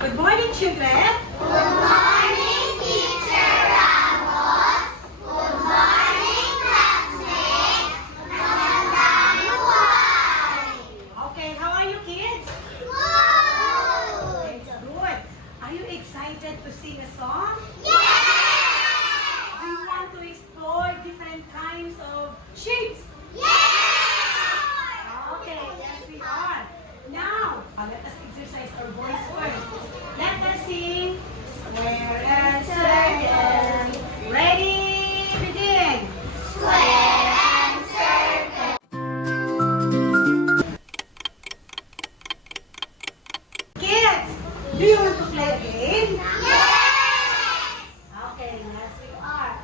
Good morning, children. Good morning, Teacher Ramos. Good morning, classmates. Magandang buhay. Okay, how are you kids? Woo! It's good. Are you excited to sing a song? Yes! Do you want to explore different kinds of shapes? Yes! Okay, yes we are. Now, let us exercise our voice first. Let us sing Square and Circle. Ready? Begin. Square and circle. Kids, do you want to play a game? Yes! Okay, yes we are.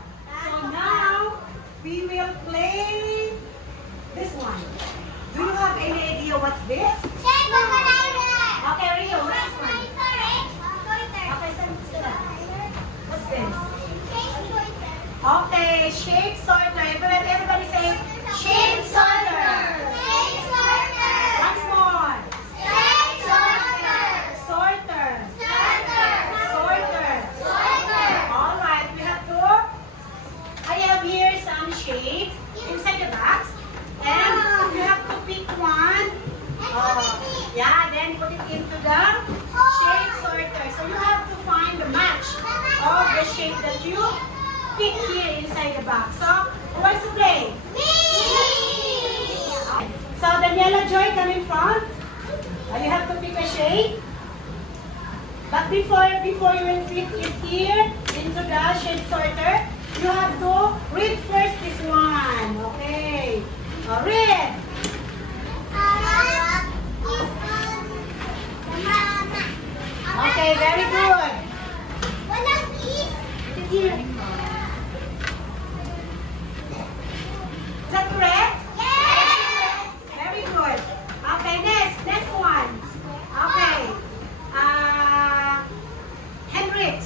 So now, we will play this one. Do you have any idea what's this? Shape of an island. Okay, Rio, what's this one? Sorry. Okay, sila. What's this? Sorry. Okay, shape sorter. Everybody say shape sorter. Shape sorter. Once more. Shape sorter. Sorter. Sorter. Sorter. Sorter. All right, we have to. I have here some shapes inside the box, and you have to pick one. Yeah, then put it into the shape sorter. So you have to find the match of the shape that you pick here inside the box. So who wants to play? Me! So Daniela Joy, come in front. You have to pick a shape. But before you will fit it here into the shape sorter, you have to read first this one. Okay. Read. Okay, very good. Is that correct? Very good. Okay, next one. Okay. Hendrix.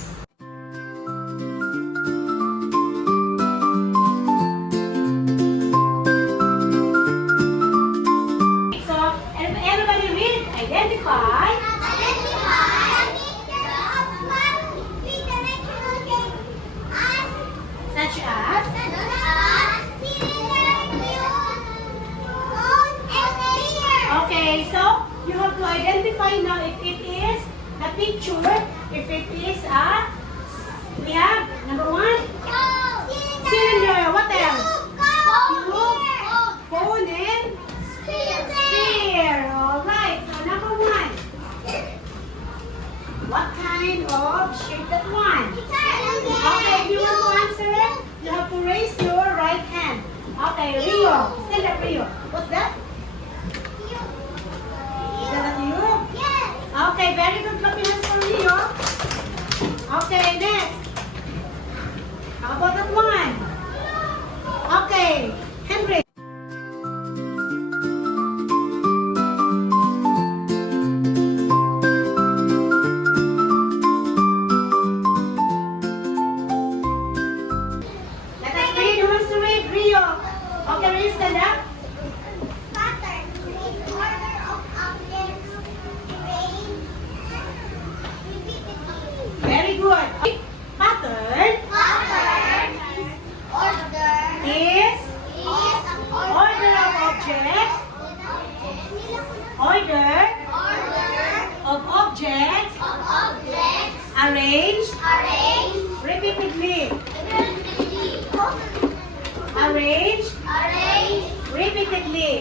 So, everybody read. Identify. Such as. Okay, so you have to identify now if it is the picture, if it is we have number one, cylinder. What else? Cone and sphere. All right. So number one, what kind of shape that one? Okay, if you want to answer it, you have to raise your right hand. Okay, Rio. Stand up, Rio. What's that? Is that a cube? Okay, very good. Clap your hands for Rio. Okay, next. How about that one? Okay, Henry. Let us read. Who wants to read? Rio. Okay, Rio, stand up. Very good. Pattern is order of objects. Order of objects arranged repeatedly. Arranged repeatedly.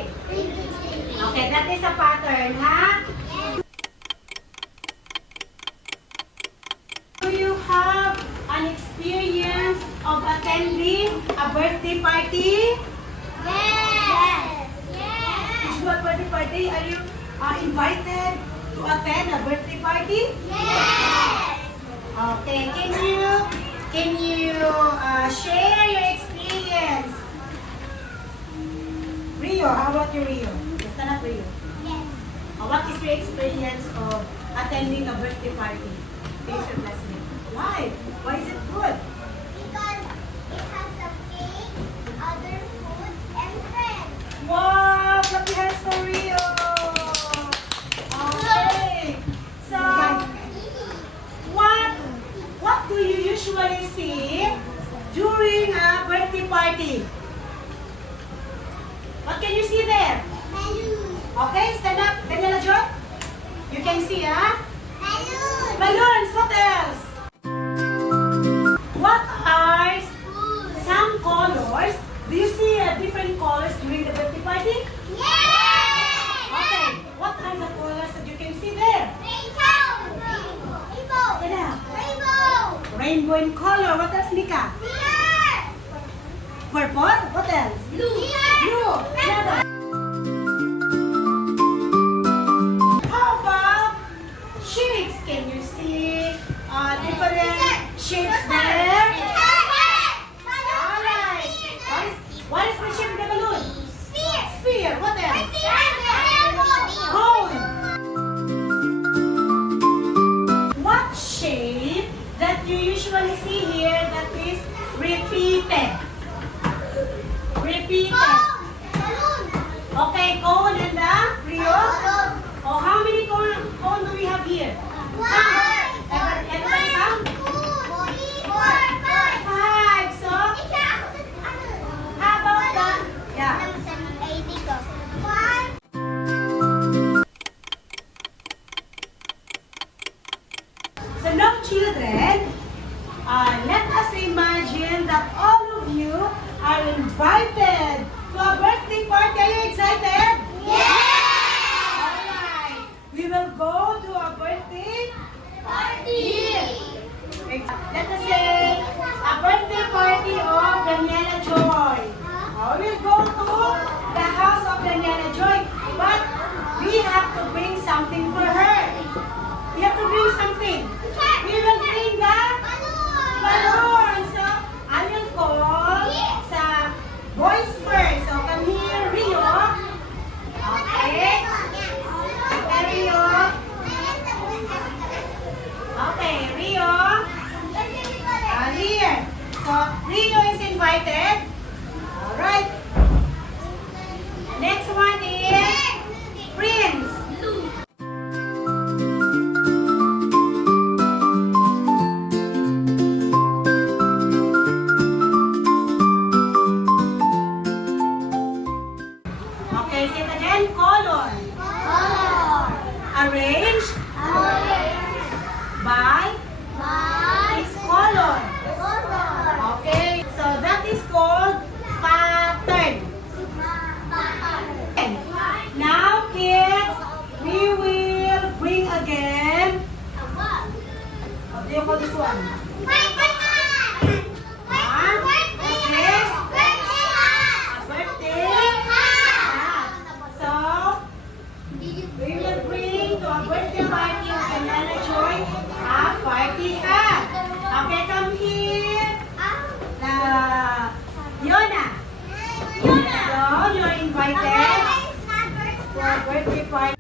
Okay, that is a pattern, ha? Do you have an experience of attending a birthday party? Is your birthday party? Are you invited to attend a birthday party? Okay, can you share your experience? Rio, how about you, Rio? Stand up, Rio. What is your experience of attending a birthday party? Face your classmate. Why? Why is it good? Because it has a cake, other food, and friends. Wow! Clap your hands for Rio! Okay. So, usually see during a birthday party? What can you see there? Balloon. Okay, stand up. Daniela Joy. You can see, huh? Balloon. Balloons. What else? What are Food. some colors? Do you see different colors during the birthday party? Yes. Okay. What are the colors that you can see there? Rainbow. Stand up. Rainbow. Rainbow in color. What else, Nika? Clear. Purple. What else? Blue. Blue. Yellow. How about shapes? Can you see different shapes there? Alright. What is the shape of the balloon? Sphere. What else? Cone. What shape that you usually see here that is repeated? Repeated. Okay, cone and the Rio. Oh, how many cone do we have here? Everybody count? 5. So, how about that? Yeah. So now, children, let us imagine that all of you are invited to a birthday party. Are you excited? Alright. We will go to a birthday party. Let us say a birthday party of Daniela Joy. We'll go to the house of Daniela Joy, but we have to bring something for her. We have to bring something. We will bring the balloon. So, I will call sa boys first. So, come here, Rio. Okay. Okay, Rio. Okay, Rio. Here. So, Rio is invited. Alright. Next one is Prince. Okay, say it again. Color. Arranged by its color. Okay, so that is called pattern. Now, kids, we will bring again. What do you call this one? A birthday. So, we will bring to a birthday party of Daniela Joy a party hat. Okay, come here. Yona. So, you're invited to a birthday party.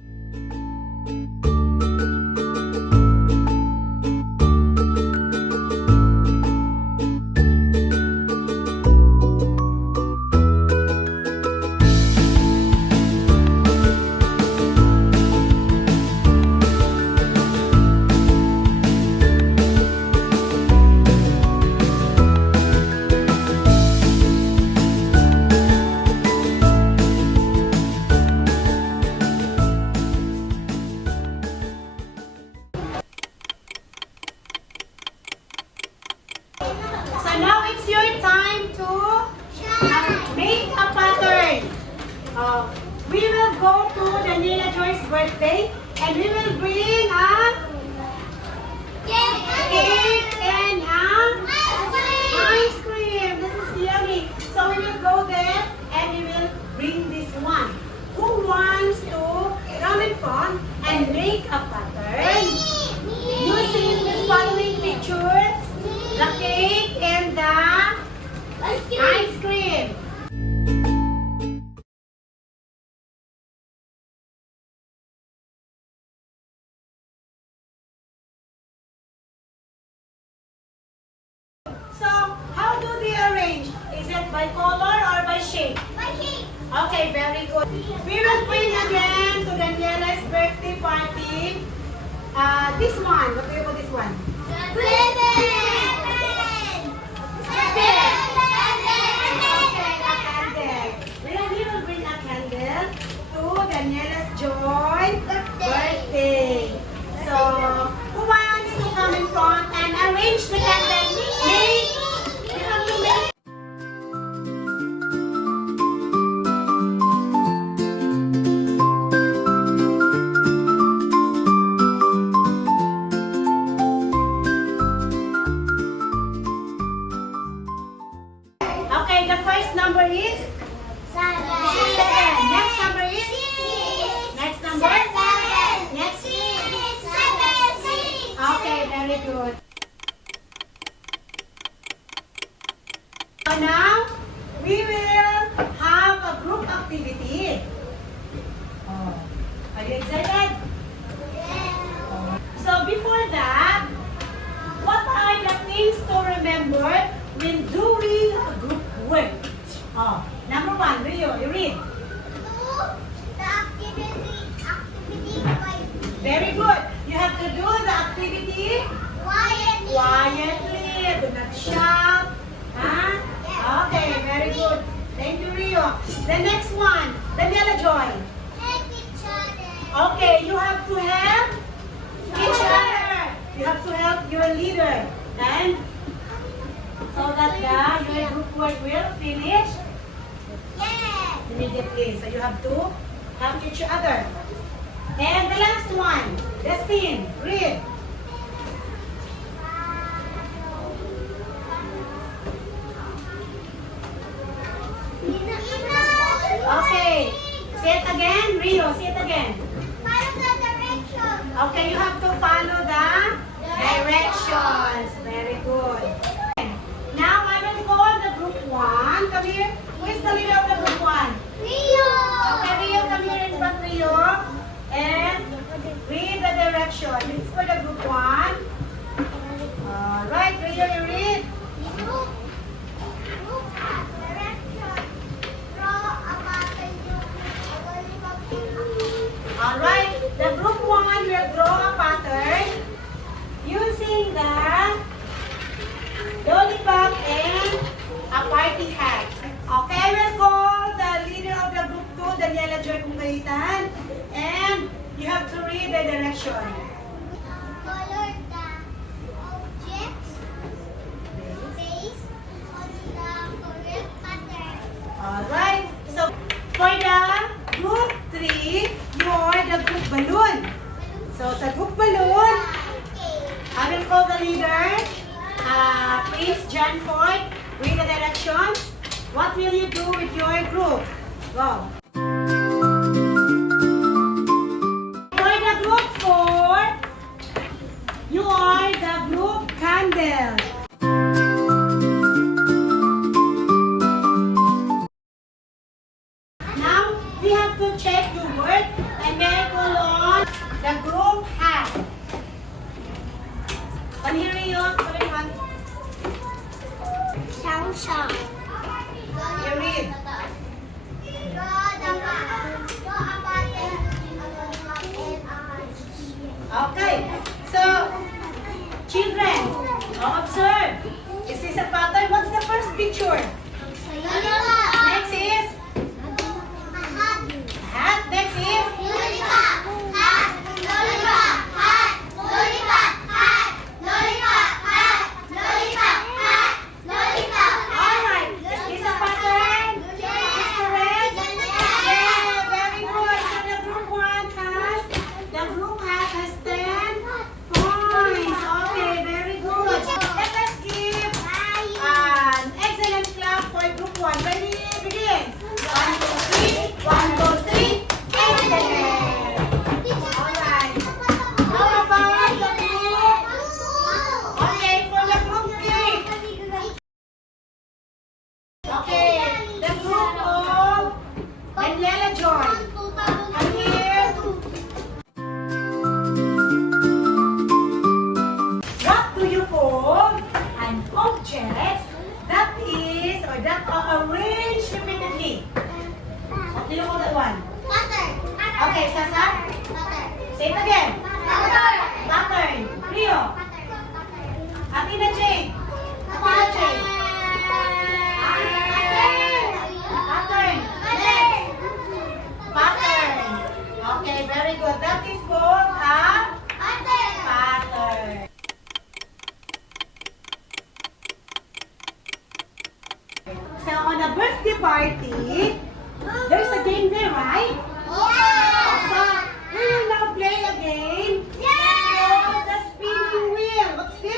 So now it's your time to make a pattern. We will go to Daniela Joy's birthday and we will bring a cake and ice cream. This is yummy. So we will go there and we will bring this one. Who wants to come in front and make a pattern using the following pictures? The cake and the ice cream. So, how do they arrange? Is it by color or by shape? Okay, very good. We will bring again to Daniela's birthday party. This one. What do you call this one? very good. So now, we will have a group activity. Oh. Are you excited? So before that, what are the things to remember when doing a group work? Oh, number one, Rio, you read. The activity by Very good. You have to do the activity quietly. quietly. Do not shout. Huh? Okay, very good. Thank you, Rio. The next one, Daniela Joy. Help each other. Okay, you have to help each other. You have to help your leader. And so that your group work will finish Yes. immediately. So you have to help each other. And the last one, Destine, read. Okay, say it again. Rio, say it again. Follow the direction. Okay, you have to follow the directions. Very good. Now I will call the group one. Come here. Who is the leader of the group one? Rio. Okay, Rio, come here in front, Rio. And read the direction. This is for the group one. Alright, Rio, you read. Group has direction. Draw a pattern Alright, the group one will draw a pattern using the lollipop and a party hat. Okay, we'll call the leader of the group 2, Daniela Joy Kungaitan, and you have to read the direction. Color the objects based on the correct pattern. Alright, so for the group 3, you are the group balloon. So sa group balloon, I will call the leader. Please, John Ford, read the directions. What will you do with your group? Go. For the group 4, you are the group candle. Now, we have to check your work and then pull on the group hat. Can you hear you? Everyone? Shang. You read. Draw a pattern Okay. So, children, observe. Is this a pattern? What's the first picture? Next is hat. Next is alright. Is this a pattern? Is correct? Yeah, very good. So the group 1 has, the group hat has 10 points. Okay, very good. Let us give an excellent clap for group 1. Ready? Begin. 1, 2, 3. 1, 2, 3. Excellent. Alright. How about the group? Okay, for the group 3. Okay, the group of Daniela Joy. Come here. What do you call an object that is or that are arranged repeatedly? What do you call that one? Okay, Sasa, say it again. Pattern. Rio. Atina Jane. Atina Jane. Pattern. Next. Pattern. Okay, very good. That is called a pattern. So on a birthday party, there's a game there, right? So we will now play a game called the spinning wheel. What's this?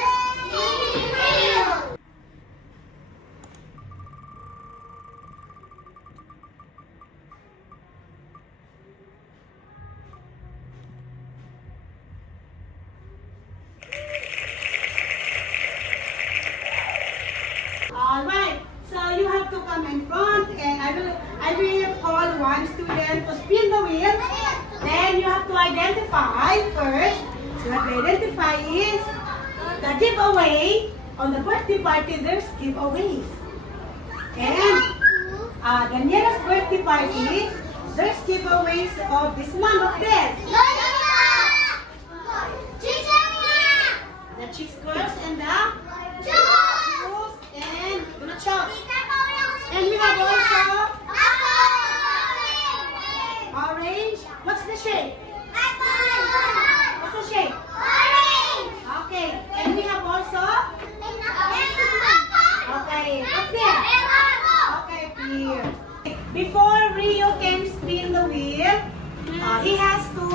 I will call one student to spin the wheel. Then you have to identify first. So what we identify is the giveaway. On the birthday party, there's giveaways. And the nearest birthday party, there's giveaways of this one of this. The cheese curls and the juice and the chops. And we have also orange. What's the shape? What's the shape? Okay. And we have also, okay, what's this? Okay, clear. Before Rio can spin the wheel, he has to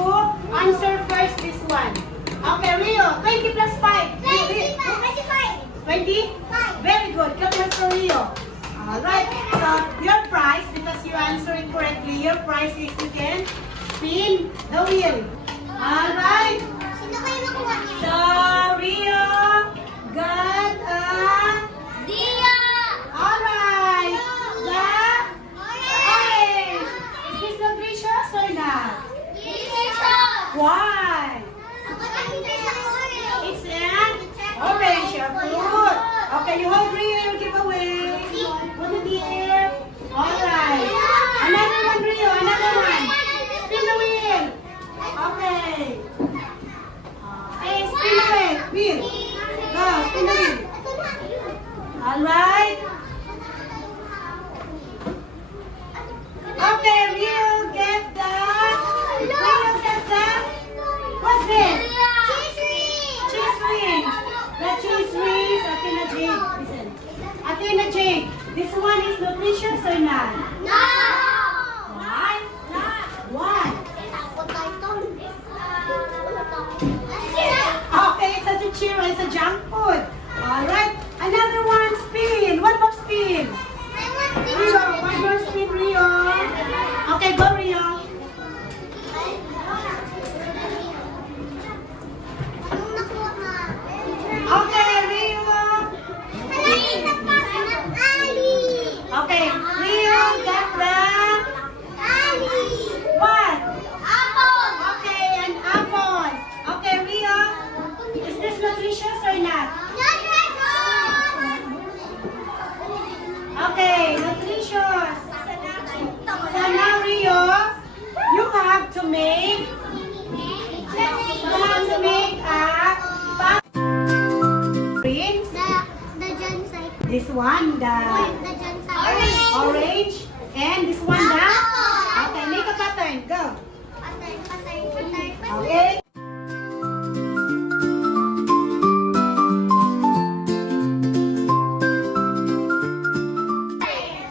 answer first this one. Okay, Rio, 20 plus 5. 20? Very good. Clap for Rio. Alright, so your prize, because you answered it correctly, your prize is you can spin the wheel. Alright, so Rio got a... Alright, the orange. Is this nutritious or not? Why? It's an orange, a fruit. Okay, you hold Rio, your giveaway. Put it here. Alright. Another one, Rio, another one. Spin the wheel. Okay. Hey, spin the wheel. Go, spin the wheel. Alright. Okay, Rio get the... What's this? Cheese rings. The cheese rings. Athena Jade. Listen. Athena Jade. This one is nutritious or not? Why? Why? Okay, it's a chiro. It's a junk food. Alright. Another one, spin. One more spin. Rio, one more spin, Rio. Okay, go, Rio. Okay, Rio. Okay, Rio got the what? Okay, an apple. Okay, Rio. Is this nutritious or not? Okay, nutritious. So now, Rio, you have to make a rings. This one, the orange, and this one, the okay. Make a pattern. Go. Okay.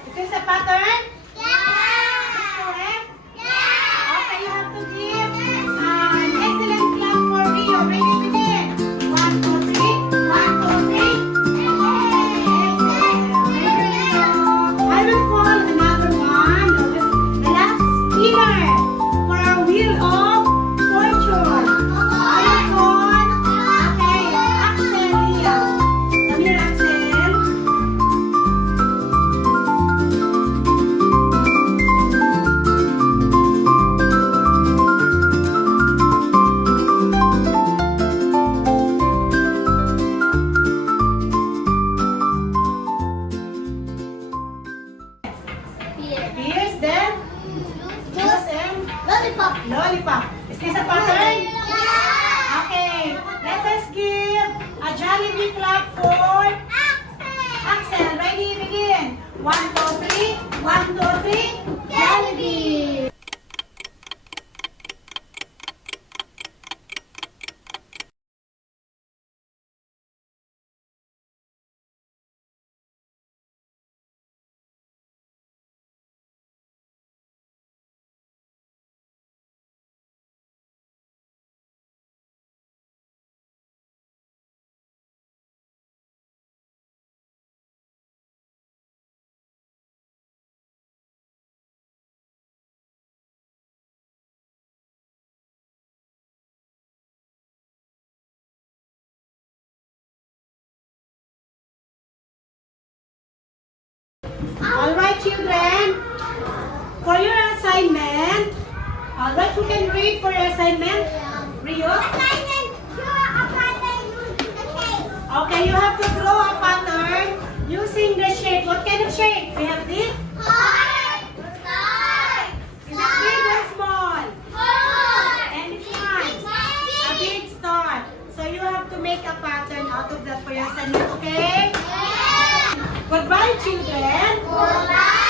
Is this a pattern? Correct? Okay, you have to give an excellent clap for Rio. Ready, begin. 1, 2, 3. 1, 2, 3. I will call another one. The last spinner for our wheel of fortune. I will call, okay, Axel Lia. Come here, Axel. Here's the juice and lollipop. Is this a pattern? Okay, let us give a Jollibee clap for Axel. Ready, begin. 1, 2, 3. 1, 2, 3. Jollibee. All right, children. For your assignment, alright, who can read for your assignment? Rio? Assignment, draw a pattern using the shape. Okay, you have to draw a pattern using the shape. What kind of shape? We have this. Heart, star, Is it big or small? heart, And this one. A big star. So you have to make a pattern out of that for your assignment, okay? Yeah. Goodbye, children. Goodbye.